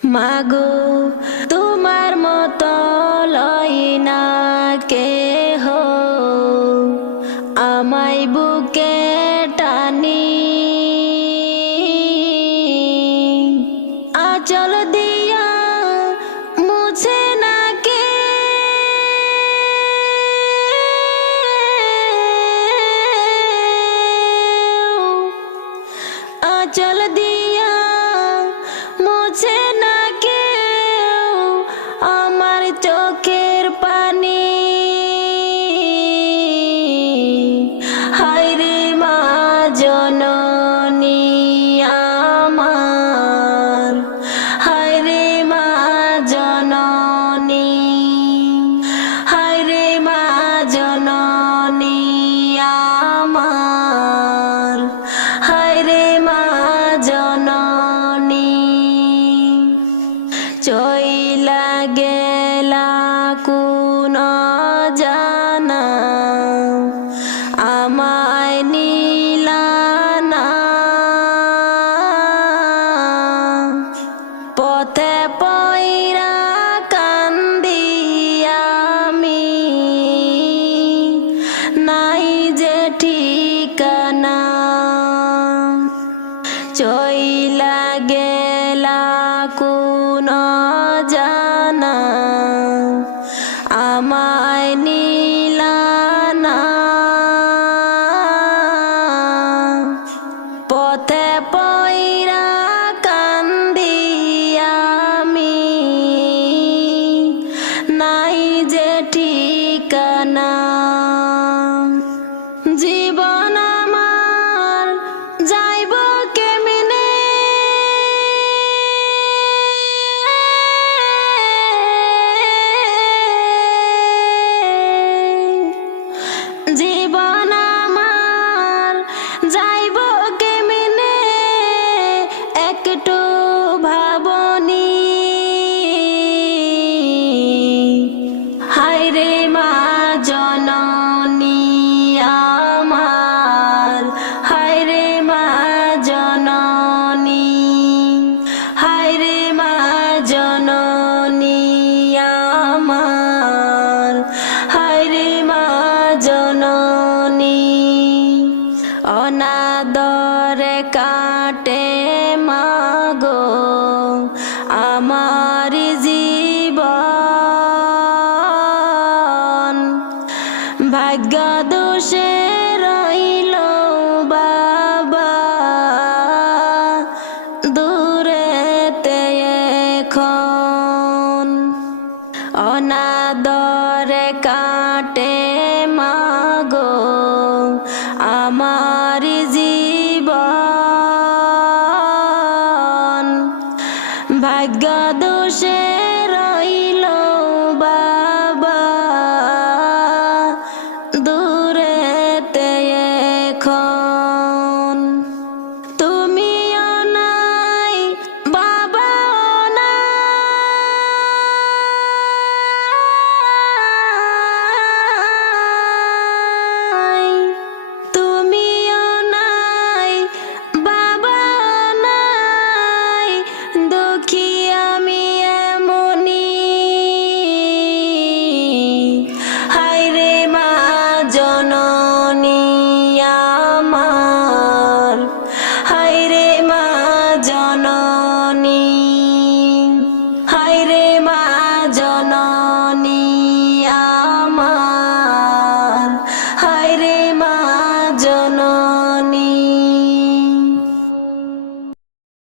মাগো তোমার মত লয় না কেহ আমায় বুকে চইলা গেলা কোন জানা আমায় নীলানা পথে পয়রা কান্দি আমি নাই যে ঠিকানা। অনাদরে কাটে মাগো আমার জীবন। ভাগ্য দোষে রইল বাবা দূরেতে এখন। অনাদরে কা জীবন।